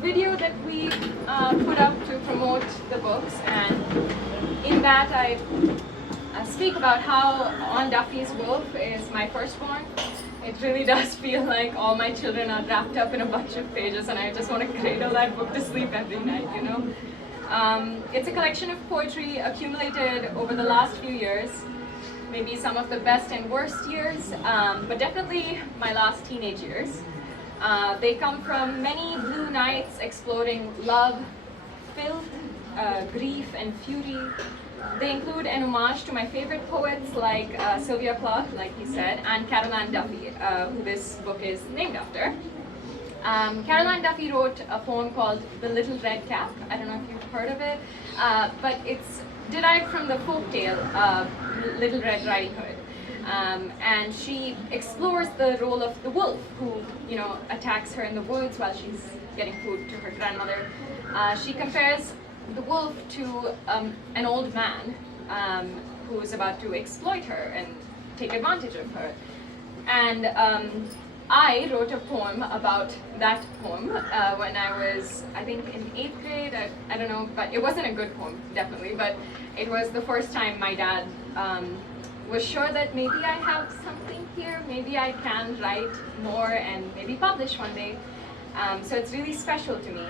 video that we put up to promote the books, and in that I speak about how On Duffy's Wolf is my firstborn. It really does feel like all my children are wrapped up in a bunch of pages, and I just want to cradle that book to sleep every night, you know. It's a collection of poetry accumulated over the last few years, maybe some of the best and worst years, but definitely my last teenage years. They come from many blue nights exploring love, filth, grief, and fury. They include an homage to my favorite poets like Sylvia Plath, like he said, and Caroline Duffy, who this book is named after. Caroline Duffy wrote a poem called The Little Red Cap. I don't know if you've heard of it, but it's derived from the folktale Little Red Riding Hood. And she explores the role of the wolf who, you know, attacks her in the woods while she's getting food to her grandmother. She compares the wolf to an old man who's about to exploit her and take advantage of her. And I wrote a poem about that poem when I was, I think, in 8th grade. I don't know, but it wasn't a good poem, definitely. But it was the first time my dad was sure that maybe I have something here, maybe I can write more and maybe publish one day. So it's really special to me.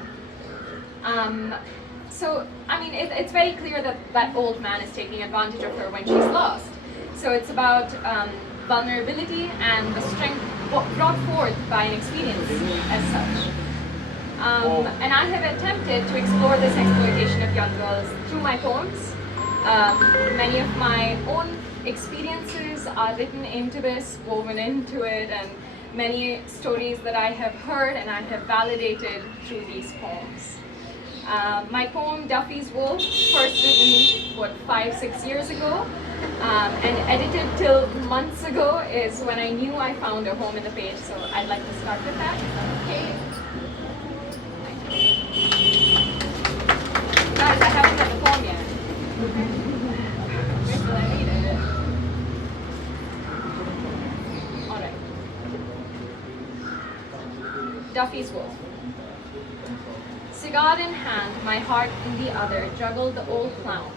So, I mean, it's very clear that that old man is taking advantage of her when she's lost. So it's about vulnerability and the strength brought forth by an experience as such. And I have attempted to explore this exploitation of young girls through my poems. Many of my own experiences are written into this, woven into it, and many stories that I have heard and I have validated through these poems. My poem Duffy's Wolf, first written, 5-6 years ago, and edited till months ago, is when I knew I found a home in the page, so I'd like to start with that. Okay. Guys, I haven't read the poem yet. Wait till I read it. Alright. Duffy's Wolf. Cigar in hand, my heart in the other, juggled the old clown.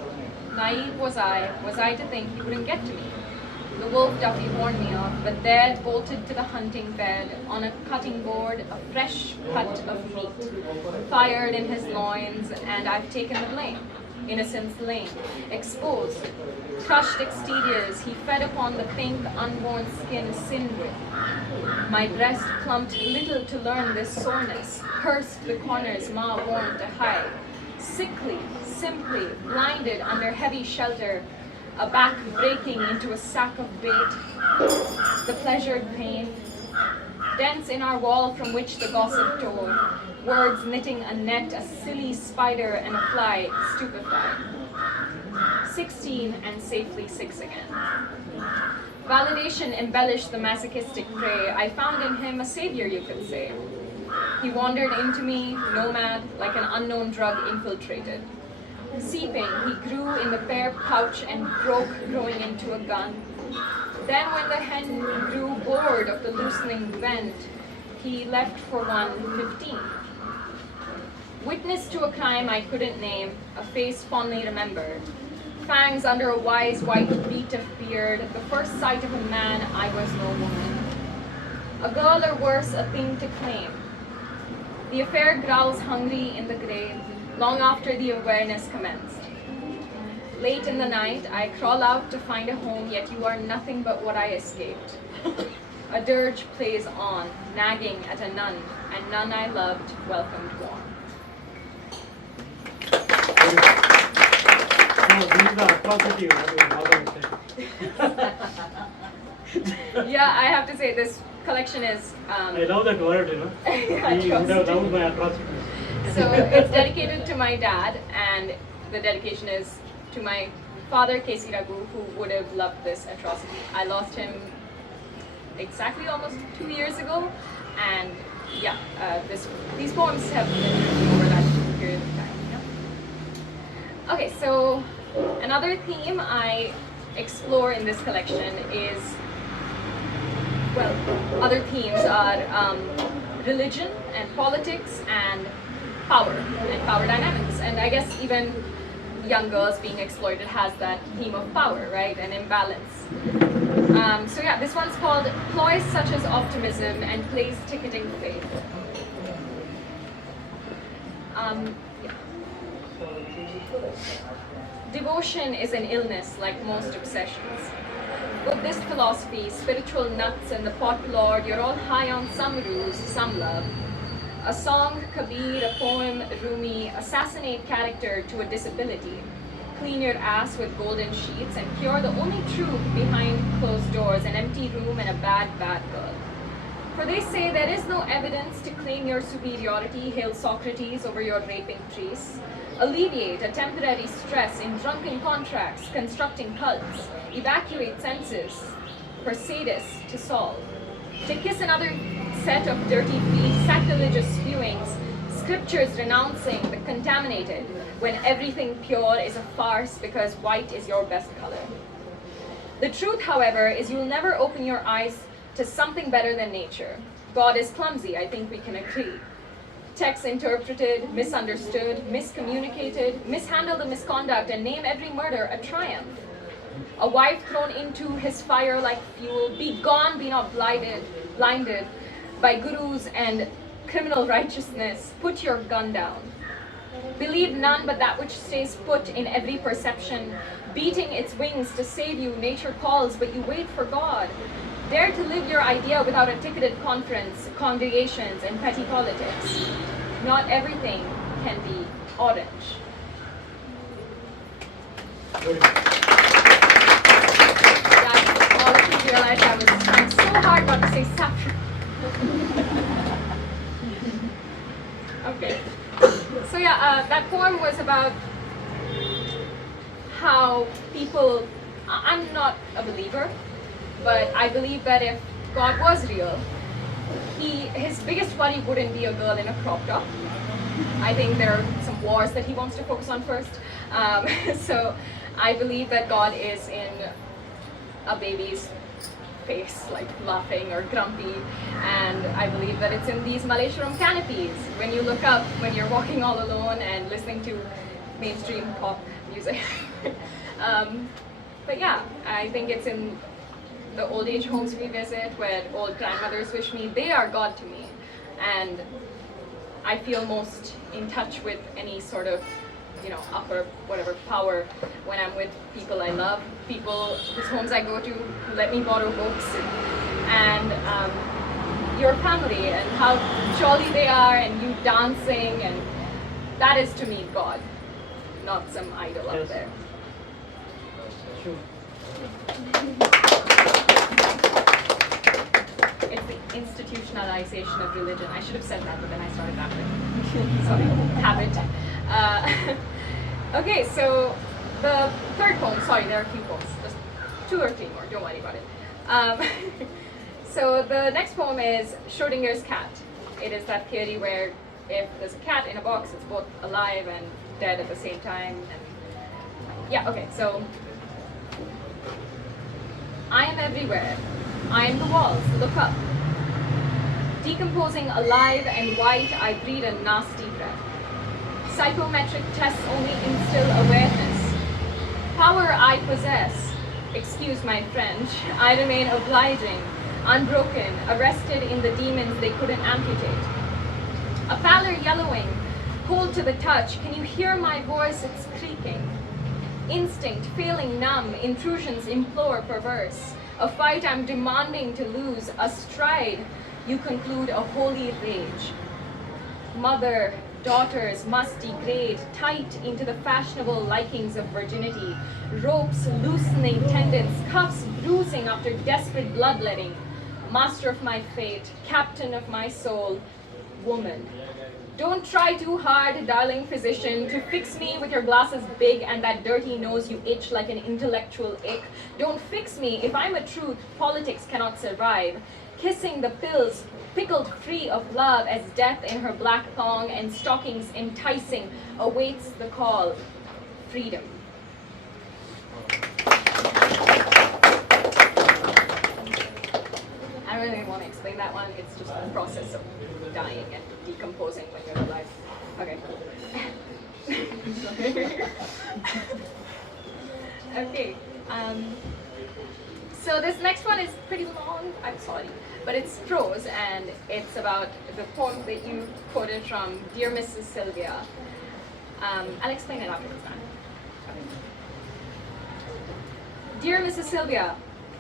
Naive was I to think he wouldn't get to me? The wolf Duffy warned me of, but there, bolted to the hunting bed, on a cutting board, a fresh cut of meat, fired in his loins, and I've taken the blame. Innocence lame, exposed, crushed exteriors, he fed upon the pink, unworn skin sinned with. My breast plumped little to learn this soreness, cursed the corners ma worn to hide. Sickly, simply, blinded under heavy shelter, a back breaking into a sack of bait, the pleasured pain, dents in our wall from which the gossip tore, words knitting a net, a silly spider and a fly, stupefied. 16 and safely 6 again. Validation embellished the masochistic prey. I found in him a savior, you could say. He wandered into me, nomad, like an unknown drug infiltrated. Seeping, he grew in the pear pouch and broke, growing into a gun. Then when the hen grew bored of the loosening vent, he left for 1:15. Witness to a crime I couldn't name, a face fondly remembered. Fangs under a wise white beat of beard, the first sight of a man, I was no woman. A girl or worse, a thing to claim. The affair growls hungry in the grave, long after the awareness commenced. Late in the night, I crawl out to find a home, yet you are nothing but what I escaped. A dirge plays on, nagging at a nun, and none I loved welcomed warm. Yeah, I have to say this collection is... I love that word, you know. He would have loved my atrocities. So it's dedicated to my dad, and the dedication is to my father, K Raghu, who would have loved this atrocity. I lost him exactly almost 2 years ago, and yeah, these poems have been written over that period of time. Yeah? Okay, so another theme I explore in this collection is, well, other themes are religion and politics and power dynamics. And I guess even young girls being exploited has that theme of power, right, and imbalance. So yeah, this one's called Ploys Such as Optimism and Plays Ticketing Faith. Yeah. Devotion is an illness like most obsessions. Buddhist philosophy, spiritual nuts and the pot lord, you're all high on some ruse, some love. A song, Kabir, a poem, Rumi, assassinate character to a disability. Clean your ass with golden sheets and cure the only truth behind closed doors, an empty room and a bad girl. For they say there is no evidence to claim your superiority, hail Socrates over your raping priests. Alleviate a temporary stress in drunken contracts, constructing cults. Evacuate senses for sadists to solve. To kiss another set of dirty feet, sacrilegious spewings, scriptures renouncing the contaminated, when everything pure is a farce because white is your best color. The truth, however, is you'll never open your eyes to something better than nature. God is clumsy, I think we can agree. Text interpreted, misunderstood, miscommunicated, mishandle the misconduct, and name every murder a triumph. A wife thrown into his fire like fuel, be gone, be not blinded by gurus and criminal righteousness, put your gun down. Believe none but that which stays put in every perception, beating its wings to save you, nature calls, but you wait for God. Dare to live your idea without a ticketed conference, congregations, and petty politics. Not everything can be orange. All of you realized I was trying so hard not to say saffron. Okay. So yeah, that poem was about how people, I'm not a believer, but I believe that if God was real, his biggest worry wouldn't be a girl in a crop top. I think there are some wars that he wants to focus on first. So I believe that God is in a baby's face, like laughing or grumpy, and I believe that it's in these Malaysian canopies when you look up when you're walking all alone and listening to mainstream pop music. But yeah, I think it's in the old age homes we visit where old grandmothers wish me, they are God to me, and I feel most in touch with any sort of upper whatever power when I'm with people I love, people whose homes I go to who let me borrow books, and your family and how jolly they are and you dancing, and that is to me God, not some idol up there. Sure. It's the institutionalization of religion. I should have said that, but then I started that way. Sorry, habit. Okay, so the third poem, sorry, there are a few poems, just 2 or 3 more, don't worry about it. So the next poem is Schrodinger's cat. It is that theory where if there's a cat in a box, it's both alive and dead at the same time. And yeah, okay, so I am everywhere. I am the walls, look up. Decomposing alive and white, I breathe a nasty breath. Psychometric tests only instill awareness. Power I possess, excuse my French, I remain obliging, unbroken, arrested in the demons they couldn't amputate. A pallor yellowing, cold to the touch, can you hear my voice? It's creaking. Instinct failing numb, intrusions implore perverse. A fight I'm demanding to lose, a stride, you conclude a holy rage. Mother, daughters must degrade, tight into the fashionable likings of virginity. Ropes loosening tendons, cuffs bruising after desperate bloodletting. Master of my fate, captain of my soul, woman. Don't try too hard, darling physician, to fix me with your glasses big and that dirty nose you itch like an intellectual ick. Don't fix me. If I'm a truth, politics cannot survive. Kissing the pills, pickled free of love as death in her black thong and stockings enticing, awaits the call. Freedom. I really want to explain that one. It's just the process of dying and decomposing when you're alive. Okay. Okay. So this next one is pretty long, I'm sorry, but it's prose, and it's about the poem that you quoted from Dear Mrs. Sylvia. I'll explain it after this time. Okay. Dear Mrs. Sylvia,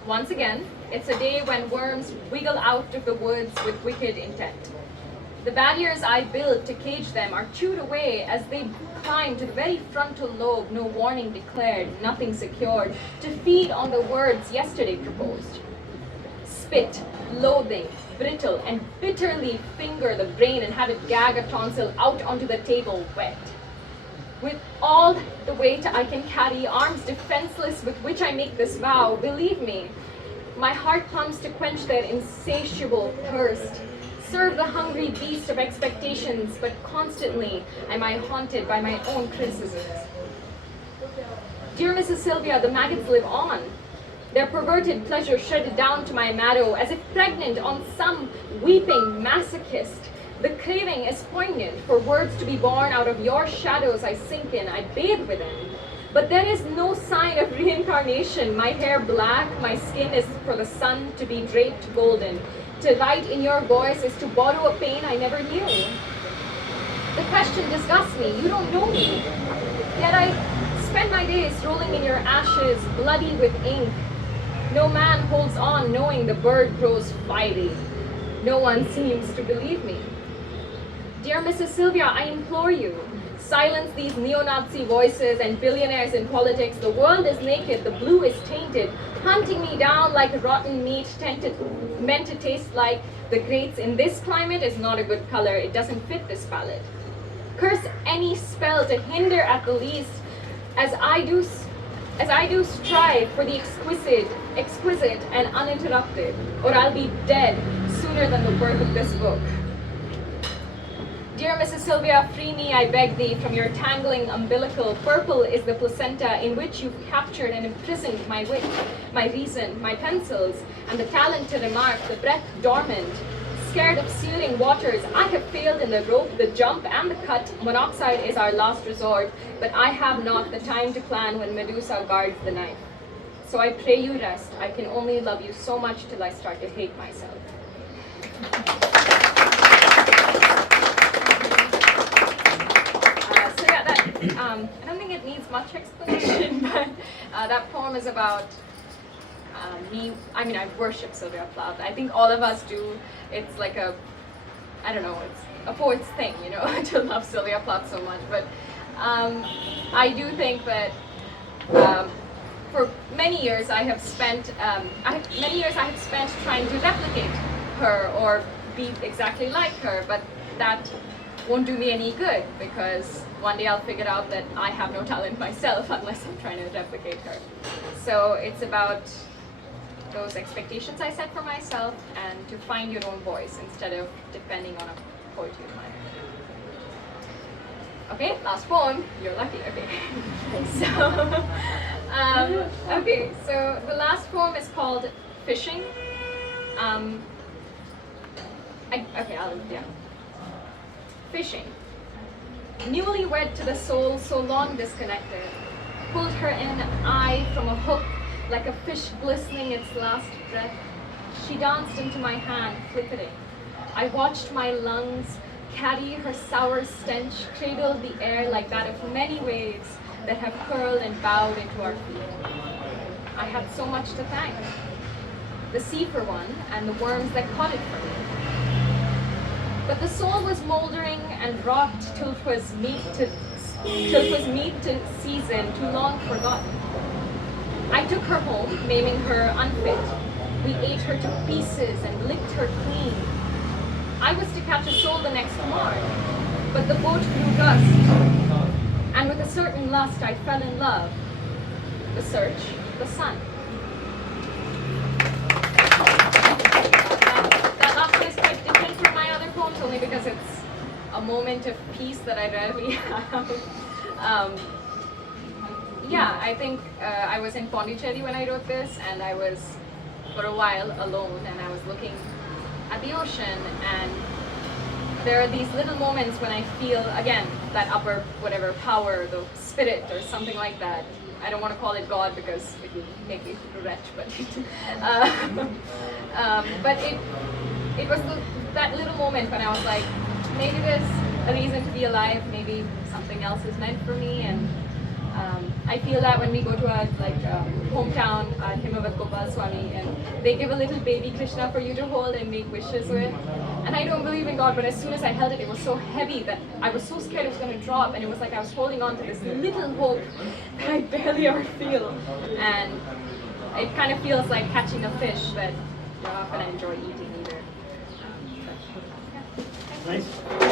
once again, it's a day when worms wiggle out of the woods with wicked intent. The barriers I built to cage them are chewed away as they climb to the very frontal lobe, no warning declared, nothing secured, to feed on the words yesterday proposed. Spit, loathing, brittle, and bitterly finger the brain and have it gag a tonsil out onto the table wet. With all the weight I can carry, arms defenseless with which I make this vow, believe me, my heart pumps to quench their insatiable thirst. Serve the hungry beast of expectations, but constantly am I haunted by my own criticisms. Dear Mrs. Sylvia, the maggots live on. Their perverted pleasure shredded down to my marrow, as if pregnant on some weeping masochist. The craving is poignant for words to be born out of your shadows I sink in, I bathe within. But there is no sign of reincarnation. My hair black, my skin is for the sun to be draped golden. To write in your voice is to borrow a pain I never knew. The question disgusts me. You don't know me. Yet I spend my days rolling in your ashes, bloody with ink. No man holds on knowing the bird grows fiery. No one seems to believe me. Dear Mrs. Sylvia, I implore you, silence these neo-Nazi voices and billionaires in politics. The world is naked, the blue is tainted, hunting me down like rotten meat meant to taste like the grates in this climate is not a good color. It doesn't fit this palette. Curse any spell to hinder at the least, as I do strive for the exquisite and uninterrupted, or I'll be dead sooner than the birth of this book. Dear Mrs. Sylvia, free me, I beg thee, from your tangling umbilical. Purple is the placenta in which you've captured and imprisoned my wit, my reason, my pencils, and the talent to remark, the breath dormant. Scared of searing waters, I have failed in the rope, the jump, and the cut. Monoxide is our last resort, but I have not the time to plan when Medusa guards the knife. So I pray you rest. I can only love you so much till I start to hate myself. I don't think it needs much explanation, but that poem is about me. I mean, I worship Sylvia Plath. I think all of us do. It's like I don't know, it's a poet's thing, you know, to love Sylvia Plath so much. But I do think that for many years I have spent trying to replicate her or be exactly like her, but that won't do me any good, because one day I'll figure out that I have no talent myself unless I'm trying to replicate her. So it's about those expectations I set for myself and to find your own voice instead of depending on a poetry of mine. Okay, last poem. You're lucky. Okay. So the last poem is called Fishing. Fishing. Newlywed to the soul, so long disconnected, pulled her in eye from a hook like a fish glistening its last breath. She danced into my hand, flickering. I watched my lungs carry her sour stench, cradle the air like that of many waves that have curled and bowed into our feet. I had so much to thank. The sea for one, and the worms that caught it for me. But the soul was moldering and rocked till 'twas meat to season, too long forgotten. I took her home, maiming her unfit. We ate her to pieces and licked her clean. I was to catch a soul the next morn, but the boat grew rust, and with a certain lust I fell in love. The search, the sun. That last one is quite different from my other poems, only because it's a moment of peace that I rarely have. I think I was in Pondicherry when I wrote this, and I was for a while alone, and I was looking at the ocean, and there are these little moments when I feel, again, that upper whatever power, the spirit or something like that. I don't want to call it God because it would make me wretch, but but it was that little moment when I was like, maybe there's a reason to be alive, maybe something else is meant for me. And I feel that when we go to our hometown, Himavad Gopal Swami, and they give a little baby Krishna for you to hold and make wishes with. And I don't believe in God, but as soon as I held it, it was so heavy that I was so scared it was going to drop, and it was like I was holding on to this little hope that I barely ever feel. And it kind of feels like catching a fish that not often I enjoy eating either. Nice.